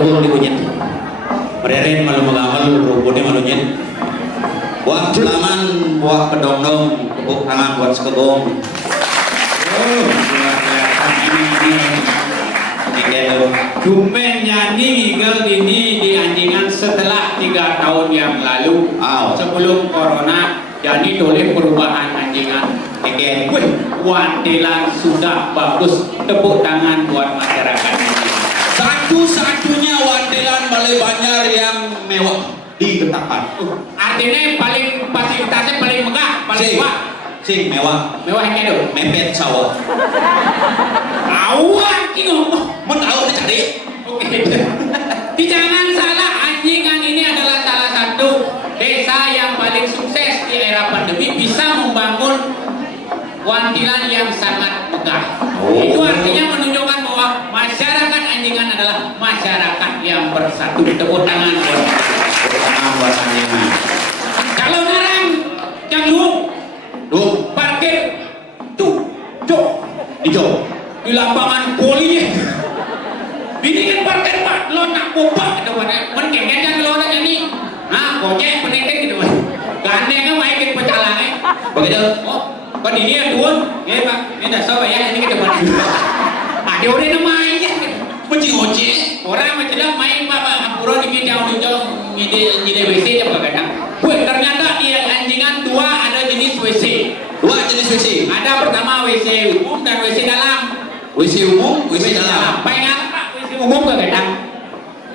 sekebong di kunyit. Mereren malu mengamal rumputnya malunya. Buat laman, buat kedong-dong, tepuk tangan buat sekebong. Oh, luar biasa ini. Tumben nyanyi Eagle ini di Anjingan setelah 3 tahun yang lalu. Sebelum corona, jadi oleh perubahan Anjingan. Wih, wantilan sudah bagus. Tepuk tangan buat masyarakat. Satu-satunya wantilan Balai Banjar yang mewah di Ketapang. Artinya paling fasilitasnya paling megah, paling kuat. Sing mewah. Mewah yang itu. Mepet sawah. Awak ini ngomong. Mau tahu dicari? Oke. Jangan salah, Anjingan ini adalah salah satu desa yang paling sukses di era pandemi, bisa membangun wantilan yang sangat megah. Itu artinya menunjukkan bahwa masyarakat Anjingan adalah masyarakat yang bersatu. Tepuk tangan buat Anjingan. Kalau narang yang lu parkir tuh hijau di lapangan poli. Ini kan parkir pak, lo nak bopak gitu kan? Mending jangan lo nak ini. Nah, gojek penting gitu kan? Gandeng kan main ke pecalangnya. Begitu? Oh, kan ini ya tuan, ya pak, ini dah sobat ya ini kita buat. Ada orang yang main ya, macam ojek. Orang macam main pak, ampura di jauh jadi WC apa kadang. Wih, ternyata di Anjingan 2 ada jenis WC. 2 jenis WC. Ada pertama WC umum dan WC dalam. WC umum, WC dalam. Banyak pak WC umum ke kadang.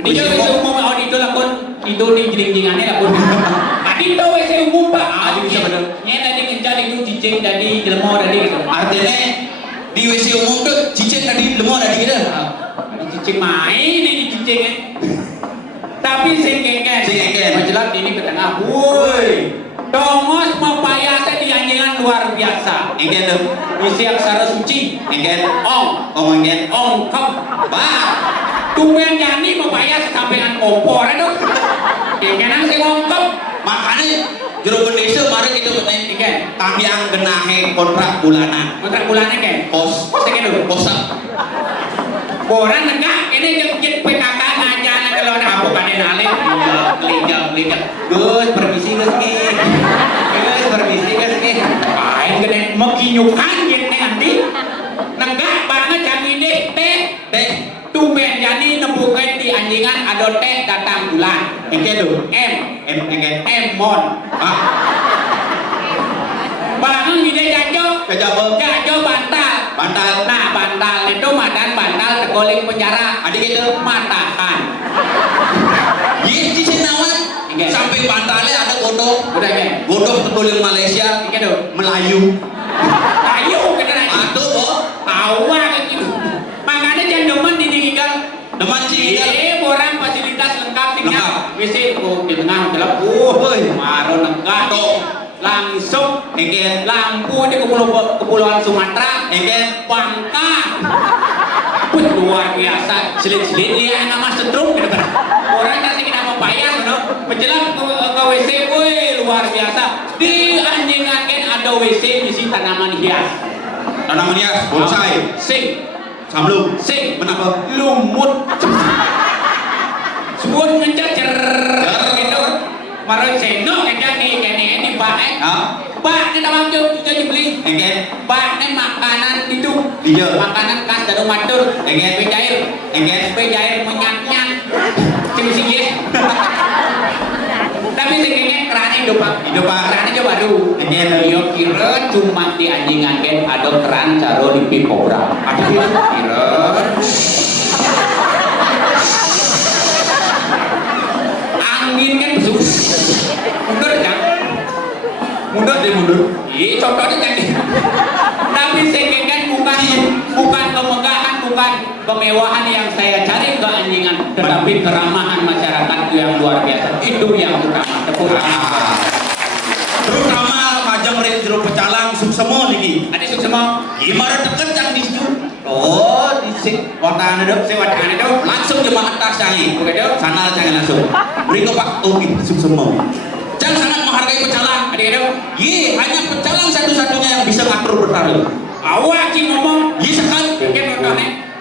Di WC umum itu lah pun itu di jering-jeringannya lah pun. Tadi itu WC umum pak. Bisa benar. Nya tadi mencari itu cicing tadi jelmo tadi gitu. Artinya di WC umum tuh cicing tadi lemah tadi gitu. Cicing main di cicing. Tapi singkengken. Majelat ini ke tengah. Woi. Tongos mempayasnya di Anjingan luar biasa. Engken tuh. Isi aksara suci. Engken. Engken. Kep. Bah. Tumben jani mempayas sampean kompor itu. Engkenan si ngongkep. Makanya juru desa mari kita Engken. tanggiang genahe kontrak bulanan. Kontrak bulanan kan? Pos. Engken dulu. Posa. Orang enggak, ini jepit PKK ngajak kalau ada apa kan alih kelinjak. Gus, permisi Gus ki. Gus, permisi Gus ki. Aing gede mekinyukan gitu nanti. Nenggak banget jam ini teh. Tumben jadi nembukan di Anjingan ada teh datang bulan. Engke tuh. M mon. Bangun gede jajo bantal. Nah bantal itu madan bantal tergoling penjara. Adik itu matakan. Yes, di Senawan. Sampai bantalnya ada godok. Udah ya. Godok tergoling Malaysia. Melayu. Ayo kena. Aduh, kok. Awak gitu. Makanya jangan demen di Tinggal. Demen sih. Orang fasilitas lengkap tinggal. WC di tengah gelap. Maro nenggak. Langsung lampu di kepulauan Sumatera bangka luar biasa selit-selit dia nama setrum gitu kan orang kasih kita mau bayar menjelang ke WC luar biasa di Anjingan ada WC isi tanaman hias bonsai samlung menapa lumut sebut ngecer gitu marah senok ini pak pak ini nama kita beli pak ini makanan itu makanan khas dari Matur pejair menyat-nyat sing tapi singkirnya keran hidup pak keran coba dulu yo kira cuma di Anjingan ada keran caro di Pipobra ada kira angin kan mundur iya contohnya jadi tapi singkirnya bukan kemegahan bukan kemewahan yang saya cari ke Anjingan tetapi keramahan masyarakat yang luar biasa itu yang utama terutama majang dari jeruk pecalang suksemo lagi ada suksemo gimana deket yang di situ di sini wataan itu langsung jemaah atas cari sana jangan langsung beri ke Pak suksemo jangan sangat menghargai pecalang hanya pecalang satu-satunya yang bisa ngatur bertari awak sih ngomong sekali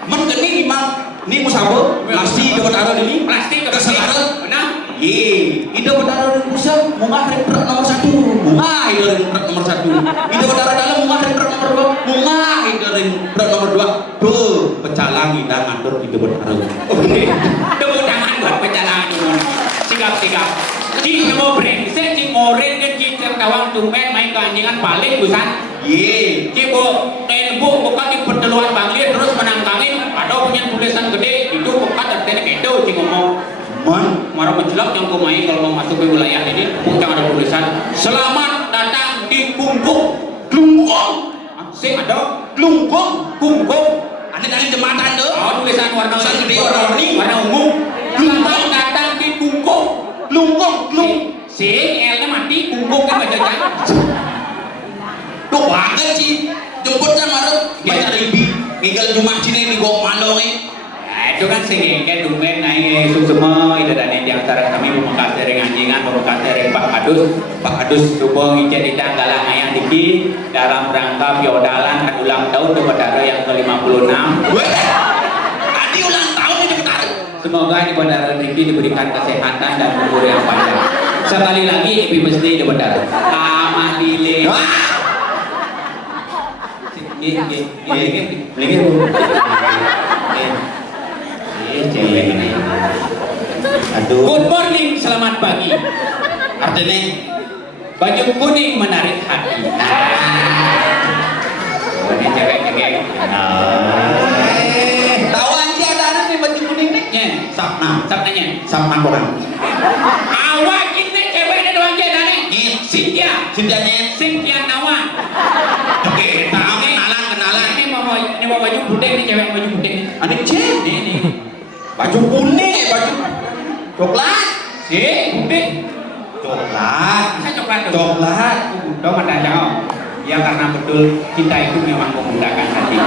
men gini gimana Ini musabo, nasi dapat taruh ini, plastik ke sekarang. nah Ye, itu berdarah dan pusat, bunga rekret nomor 1, bunga itu rekret nomor 1. Itu berdarah dalam bunga rekret nomor 2, bunga itu rekret nomor 2. Tuh, pecalang kita ngatur itu berdarah. oke tepuk tangan buat pecalang itu sikap di semua brengsek di moren kan di kawang tumpen main keanjingan paling bukan Ye, di tembok bukan di perteluan banglir terus menangkangin ada punya tulisan gede itu bukan artinya itu di ngomong man, marah menjelak yang kau main kalau mau masuk ke wilayah ini bukan ada tulisan selamat datang di Kungkung Glungkong, sing ada Glungkong, Kungkung ada tangan jembatan tuh. tulisan warna Tulisan gede warna warni. warna ungu selamat datang di Kungkung Glungkong, sing L nya mati Kungkung kan baca jangan Tuh banget sih, jemputnya marah, baca ribi, tinggal cuma sini di gua mandongnya. itu kan sing kan dumen naik semua itu dan di antara kami pemangkas dari anjingan pemangkas dari Pak Adus coba ngijat di tanggalan ayam dikit dalam rangka biodalan ulang tahun Bandara yang ke-56 Tadi ulang tahun ini bentar. semoga di Bandara Diki diberikan kesehatan dan umur yang panjang sekali lagi Ibu mesti di Bandara Amah Lile cewek ini. Aduh. Good morning, selamat pagi. Artinya Baju kuning menarik hati. Ini cewek-cewek. tahu aja ada anak nih baju kuning nih. Nyen, Sapna, sabnanya. sapna orang. Awak ini cewek ada doang jadi nih. Cynthia, Cynthia Nawa. Oke, tahu kenalan. Ini mau baju putih nih cewek baju putih. Adik cek. Ini. Baju kuning, baju coklat. Si putih. Coklat. Saya coklat tuh. Coklat. Dong ada jauh. Ya karena betul kita itu memang memudahkan hati.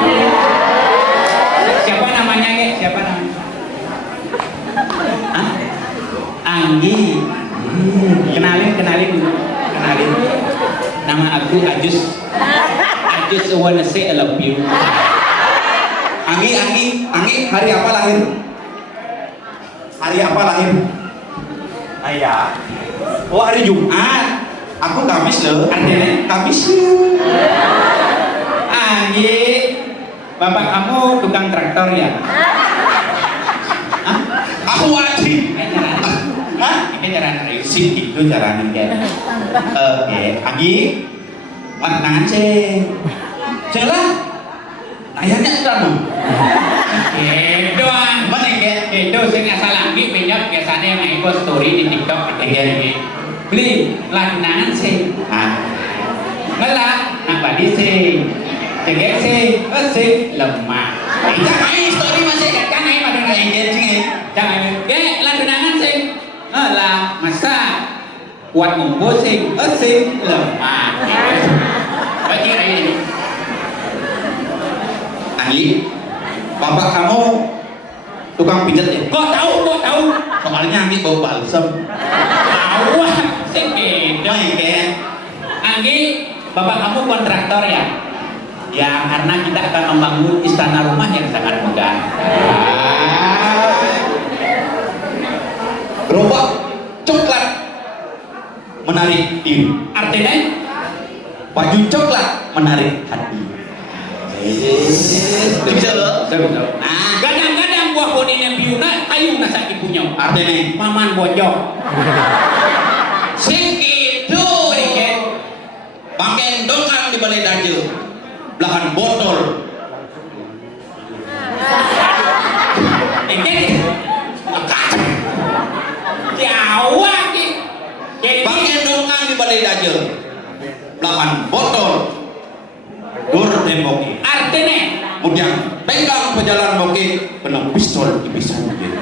Siapa namanya ke? Siapa namanya? Hah? Anggi. Kenalin dulu. Kenalin. Nama aku Ajus. Ajus wanna say I love you. Anggi, hari apa lahir? Hari apa lahir? Ayah. Oh, hari Jumat. Aku Kamis loh. Artinya? Kamis. Anggi, bapak kamu tukang traktor ya? Hah? Aku wajib. Hah? Ini jalan Sip itu caranya kan. Anggi, tangan sih. Celah. Ayahnya kan. doang. Mana ya? Itu sing asal Anggi pinjam biasanya main post story di TikTok ini. Beli lanangan sih. Ngelak, apa di sih? Cegek sih, sih lemah. Jangan main story masih. Kan main pada lain. Jangan. Lanangan sih. Ngelak, masa kuat ngumpul sih, sih lemah. Bagi ini. Anggi, bapak kamu tukang pijat ya? Kok tahu? Soalnya Anggi bau balsam. Tahu sih beda. Anggi, bapak kamu kontraktor ya? Ya, karena kita akan membangun istana rumah yang sangat megah. Gerobak coklat menarik diri. Artinya, Baju coklat menarik hati. Bisa loh. kadang-kadang buah bonine biuna kayu nasa ibunya. Artinya Maman bojok. sing itu pakai dongkang di balai daju belahan botol. Ini Jawa ki. Pakai dongkang di balai daju belahan botol. Dur tembok. Artinya Kemudian pegang pejalan bokeh penuh pistol di pisaunya.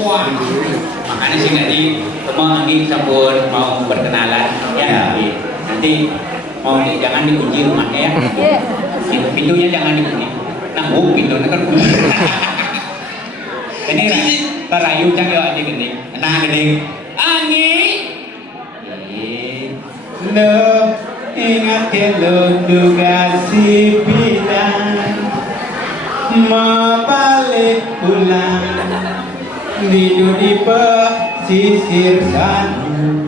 Wah, makanya sih tadi mau Anggi sampun mau berkenalan ya. Nanti mau jangan dikunci rumahnya ya. Pintunya jangan dikunci. Nah, pintunya kan kunci. Ini karayu cang yo aja gini. Nah, gede. Anggi. Lo ingat ke lo juga si bidang mabale pulang tidur di pesisir sana,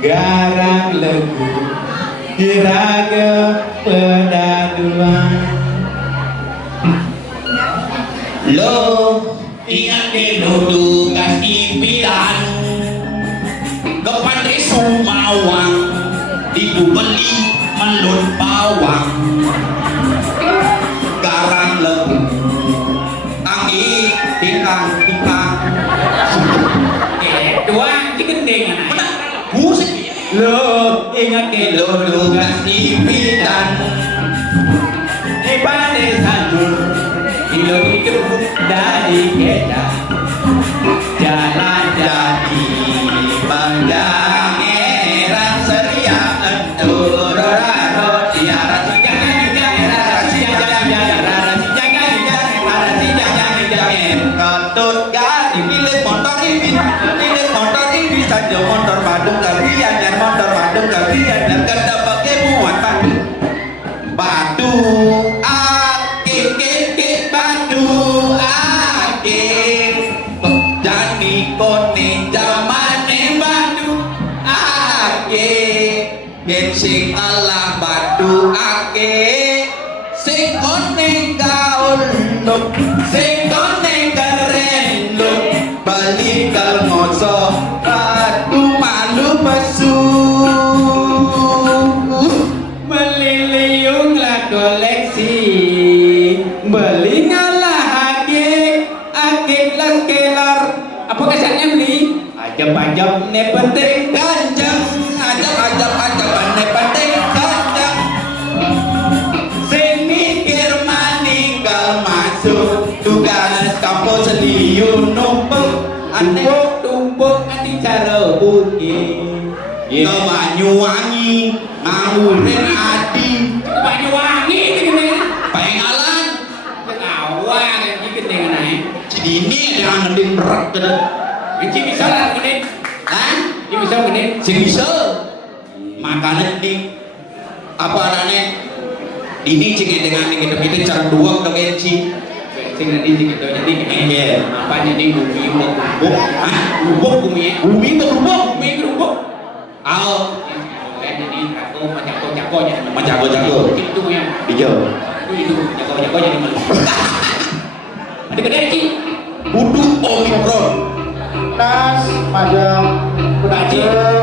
garang legu diraga pedaduan. Lo ingat dulu tugas impian kepada Sumawang dibeli melon bawang garang legu angin tingkang doang ci gendeng mana musik Lo ingat lo tugas impian di pandai sandur, hilo hidup dari kita, jalan jadi pandangeran seria entur raro tiara Ketut gak dipilih motor ini saja motor Bandung kalian dan motor Bandung kalian dan kata pakai muat batu ake batu ake jadi kone zamane batu ake sing Allah batu ake sing kone gaul nuk sing kone keren nuk balikal ngoso batu malu pesu meliliunglah koleksi, beli ngalah akik lan kelar. Apa kesannya beli? Ajab-ajab ne penting. ganjang ajab ane penting ganjang sing mikir maninggal masuk tugas kampus seliun numpuk ane Tumpuk nanti cara bunyi. ke Banyuwangi ngawurin adi Banyuwangi itu gendeng pengalan ketawa ini gendeng naik Cidini yang ngending berat kena ci bisa lah gendeng hah? ci bisa gendeng Sing bisa makanya di apa adanya ini cing dengan kita itu cara dua ke benci sing nanti ci gitu jadi iya apa jadi bumi lubuk bumi berubuk ao kan jadi aku jago-jagonya Jago-jago. itu yang hijau itu jago-jagonya di mana ada gede ci butuh omikron Tas, madam, Baji.